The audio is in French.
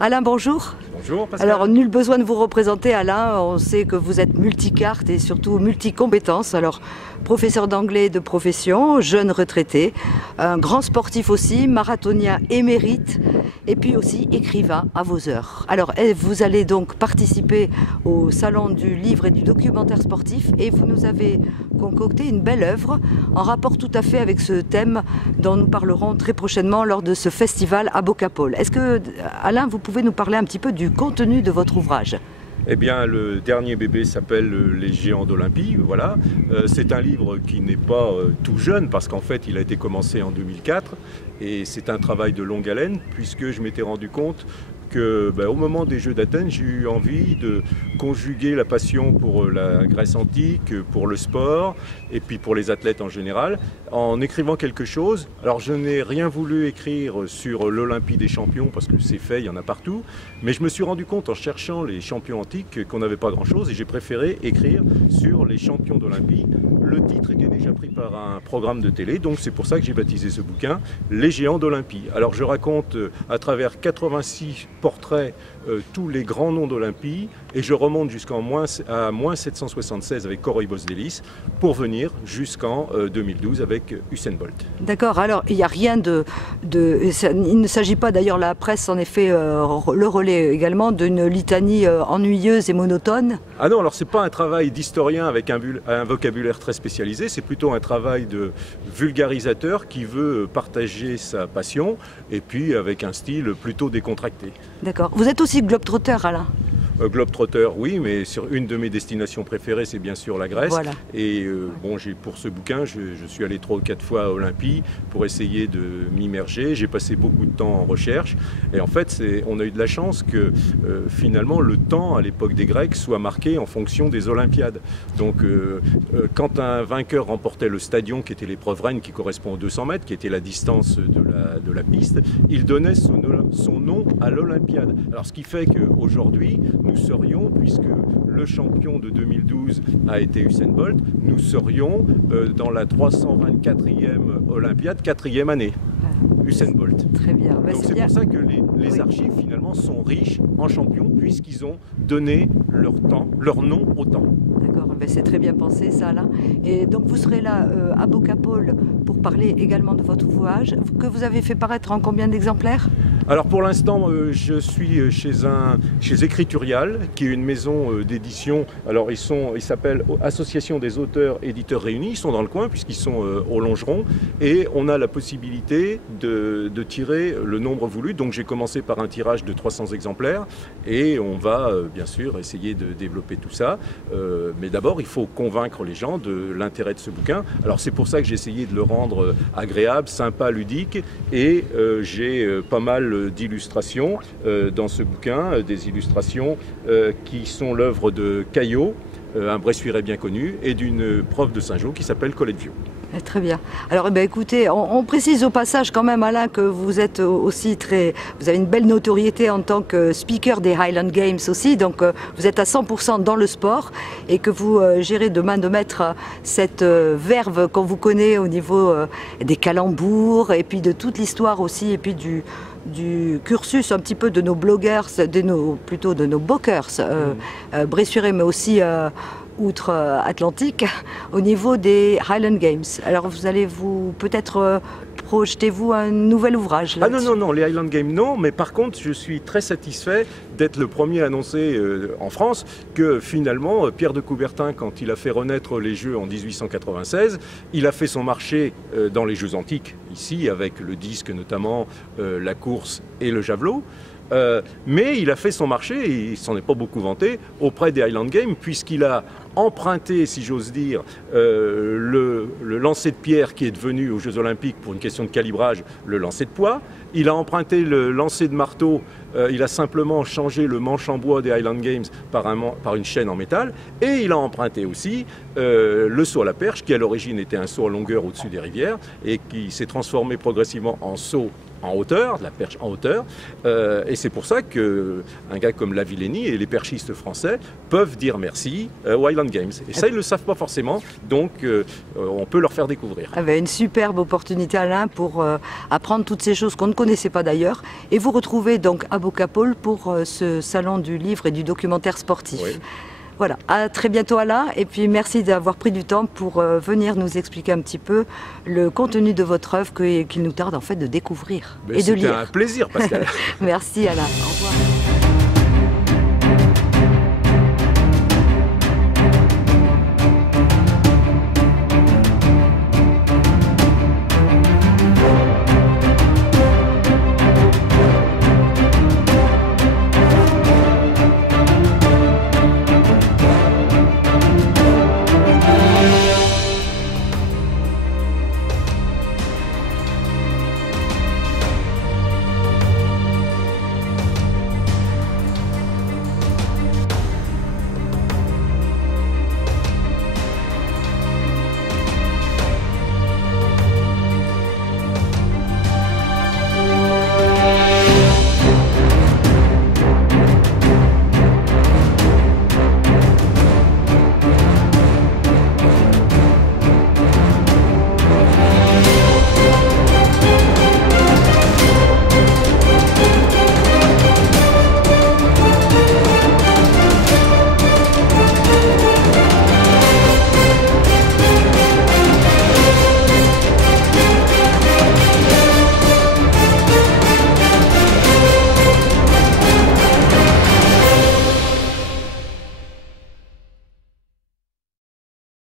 Alain, bonjour. Bonjour Pascal. Alors, nul besoin de vous représenter, Alain. On sait que vous êtes multicarte et surtout multicompétences. Alors, professeur d'anglais de profession, jeune retraité, un grand sportif aussi, marathonien émérite, et puis aussi écrivain à vos heures. Alors, vous allez donc participer au Salon du livre et du documentaire sportif et vous nous avez concocté une belle œuvre en rapport tout à fait avec ce thème dont nous parlerons très prochainement lors de ce festival à Bocapol. Est-ce que, Alain, vous pouvez nous parler un petit peu du contenu de votre ouvrage? Eh bien, le dernier bébé s'appelle Les Géants d'Olympie, voilà. C'est un livre qui n'est pas tout jeune parce qu'en fait, il a été commencé en 2004 et c'est un travail de longue haleine puisque je m'étais rendu compte que, au moment des Jeux d'Athènes, j'ai eu envie de conjuguer la passion pour la Grèce antique, pour le sport et puis pour les athlètes en général, en écrivant quelque chose. Alors je n'ai rien voulu écrire sur l'Olympie des champions parce que c'est fait, il y en a partout, mais je me suis rendu compte en cherchant les champions antiques qu'on n'avait pas grand-chose et j'ai préféré écrire sur les champions d'Olympie. Le titre était déjà pris par un programme de télé, donc c'est pour ça que j'ai baptisé ce bouquin Les Géants d'Olympie. Alors je raconte à travers 86 portraits tous les grands noms d'Olympie et je remonte jusqu'à moins 776 avec Koroi Bosdelis pour venir jusqu'en 2012 avec Usain Bolt. D'accord, alors il n'y a rien il ne s'agit pas, d'ailleurs la presse en effet le relais également, d'une litanie ennuyeuse et monotone. Ah non, alors c'est pas un travail d'historien avec un vocabulaire très spécialisé, c'est plutôt un travail de vulgarisateur qui veut partager sa passion et puis avec un style plutôt décontracté. D'accord, vous êtes aussi globe-trotter, Alain? Globe-trotter, oui, mais sur une de mes destinations préférées, c'est bien sûr la Grèce. Voilà. Et pour ce bouquin, je suis allé 3 ou 4 fois à Olympie pour essayer de m'immerger. J'ai passé beaucoup de temps en recherche. Et en fait, on a eu de la chance que finalement le temps à l'époque des Grecs soit marqué en fonction des Olympiades. Donc, quand un vainqueur remportait le stadion, qui était l'épreuve reine, qui correspond aux 200 mètres, qui était la distance de la piste, il donnait son nom à l'Olympiade. Alors, ce qui fait qu'aujourd'hui, nous serions, puisque le champion de 2012 a été Usain Bolt, nous serions dans la 324e Olympiade, 4e année. Usain Bolt. Très bien. Donc c'est pour ça que les archives finalement sont riches en champions puisqu'ils ont donné leur nom au temps. D'accord, c'est très bien pensé ça, Alain. Et donc vous serez là à Bocapol pour parler également de votre ouvrage que vous avez fait paraître en combien d'exemplaires? Alors pour l'instant, je suis chez Écriturial, qui est une maison d'édition. Alors ils s'appellent Association des auteurs éditeurs réunis. Ils sont dans le coin puisqu'ils sont au Longeron et on a la possibilité de tirer le nombre voulu. Donc j'ai commencé par un tirage de 300 exemplaires et on va bien sûr essayer de développer tout ça. Mais d'abord, il faut convaincre les gens de l'intérêt de ce bouquin. Alors c'est pour ça que j'ai essayé de le rendre agréable, sympa, ludique et j'ai pas mal d'illustrations dans ce bouquin, des illustrations qui sont l'œuvre de Caillot, un Bressuirais bien connu, et d'une prof de Saint-Jean qui s'appelle Colette Viau. Très bien. Alors écoutez, on précise au passage quand même, Alain, que vous êtes aussi vous avez une belle notoriété en tant que speaker des Highland Games aussi, donc vous êtes à 100% dans le sport et que vous gérez de main de maître cette verve qu'on vous connaît au niveau des calembours et puis de toute l'histoire aussi et puis du cursus un petit peu de nos blogueurs, plutôt de nos bookers, Bressuirais mais aussi outre-Atlantique, au niveau des Highland Games. Alors vous allez peut-être projetez-vous un nouvel ouvrage là? Ah non, les Highland Games non, mais par contre je suis très satisfait d'être le premier à annoncer en France que finalement Pierre de Coubertin, quand il a fait renaître les Jeux en 1896, il a fait son marché dans les Jeux antiques, ici avec le disque notamment, la course et le javelot. Mais il a fait son marché, et il s'en est pas beaucoup vanté, auprès des Highland Games, puisqu'il a emprunté, si j'ose dire, le lancer de pierre qui est devenu aux Jeux Olympiques, pour une question de calibrage, le lancer de poids. Il a emprunté le lancer de marteau, il a simplement changé le manche en bois des Highland Games par une chaîne en métal. Et il a emprunté aussi le saut à la perche, qui à l'origine était un saut à longueur au-dessus des rivières, et qui s'est transformé progressivement en saut en hauteur, de la perche en hauteur. Et c'est pour ça qu'un gars comme Lavillenie et les perchistes français peuvent dire merci aux Highland Games. Et ça, ils ne le savent pas forcément, donc on peut leur faire découvrir. Une superbe opportunité, Alain, pour apprendre toutes ces choses qu'on ne connaissait pas d'ailleurs. Et vous retrouvez donc à Bocapole pour ce salon du livre et du documentaire sportif. Oui. Voilà, à très bientôt Alain, et puis merci d'avoir pris du temps pour venir nous expliquer un petit peu le contenu de votre œuvre qu'il nous tarde en fait de découvrir et de lire. C'était un plaisir, Pascal. Merci Alain, au revoir.